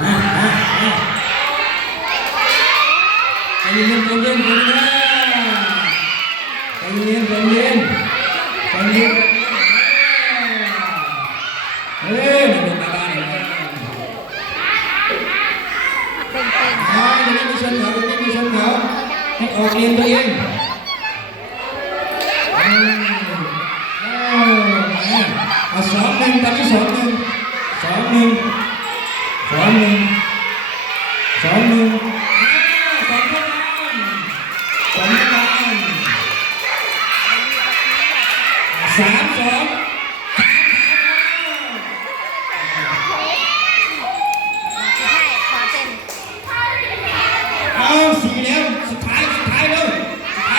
มาใจเย็นใจเย็นใจเย็นใจเย็นใจเย็นเฮ้ยมันเป็นบ้าๆเลยจะไม่มีชนเขาจะไม่มีชนเขาให้ออกเรียนตัวเองเอา2-1ตอนนี้2-1 2-1 2-1 2-1 2-13-2เอา4แล้วสุดท้ายเร็วเอา